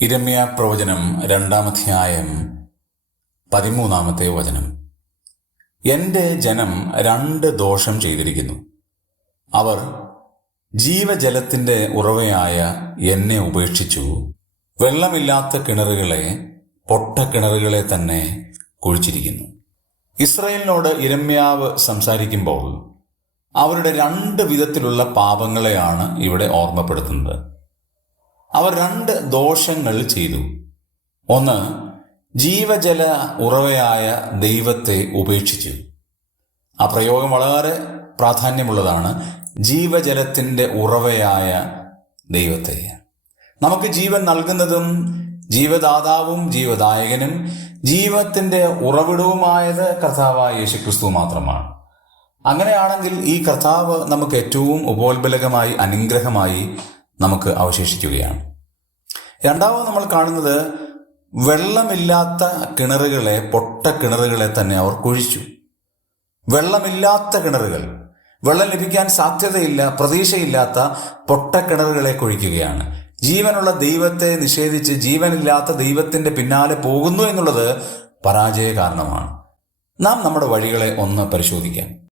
ഇരമ്യാ പ്രവചനം 2-ാം അധ്യായം 13-ാമത്തെ വചനം. എന്റെ ജനം 2 ദോഷം ചെയ്തിരിക്കുന്നു. അവർ ജീവജലത്തിന്റെ ഉറവയായ എന്നെ ഉപേക്ഷിച്ചു, വെള്ളമില്ലാത്ത കിണറുകളെ പൊട്ടക്കിണറുകളെ തന്നെ കുഴിച്ചിരിക്കുന്നു. ഇസ്രായേലിനോട് ഇരമ്യാവ് സംസാരിക്കുമ്പോൾ അവരുടെ 2 വിധത്തിലുള്ള പാപങ്ങളെയാണ് ഇവിടെ ഓർമ്മപ്പെടുത്തുന്നത്. അവർ 2 ദോഷങ്ങൾ ചെയ്തു. ഒന്ന്, ജീവജല ഉറവയായ ദൈവത്തെ ഉപേക്ഷിച്ചു. ആ പ്രയോഗം വളരെ പ്രാധാന്യമുള്ളതാണ്. ജീവജലത്തിൻ്റെ ഉറവയായ ദൈവത്തെ. നമുക്ക് ജീവൻ നൽകുന്നതും ജീവദാതാവും ജീവദായകനും ജീവത്തിൻ്റെ ഉറവിടവുമായത് കർത്താവായ യേശുക്രിസ്തു മാത്രമാണ്. അങ്ങനെയാണെങ്കിൽ ഈ കർത്താവ് നമുക്ക് ഏറ്റവും ഉപോത്ബലകമായി, അനുഗ്രഹമായി നമുക്ക് അവശേഷിക്കുകയാണ്. രണ്ടാമത് നമ്മൾ കാണുന്നത്, വെള്ളമില്ലാത്ത കിണറുകളെ, പൊട്ടക്കിണറുകളെ തന്നെ അവർ കുഴിച്ചു. വെള്ളമില്ലാത്ത കിണറുകൾ, വെള്ളം ലഭിക്കാൻ സാധ്യതയില്ല, പ്രതീക്ഷയില്ലാത്ത പൊട്ടക്കിണറുകളെ കുഴിക്കുകയാണ്. ജീവനുള്ള ദൈവത്തെ നിഷേധിച്ച് ജീവനില്ലാത്ത ദൈവത്തിൻ്റെ പിന്നാലെ പോകുന്നു എന്നുള്ളത് പരാജയ കാരണമാണ്. നാം നമ്മുടെ വഴികളെ ഒന്ന് പരിശോധിക്കാം.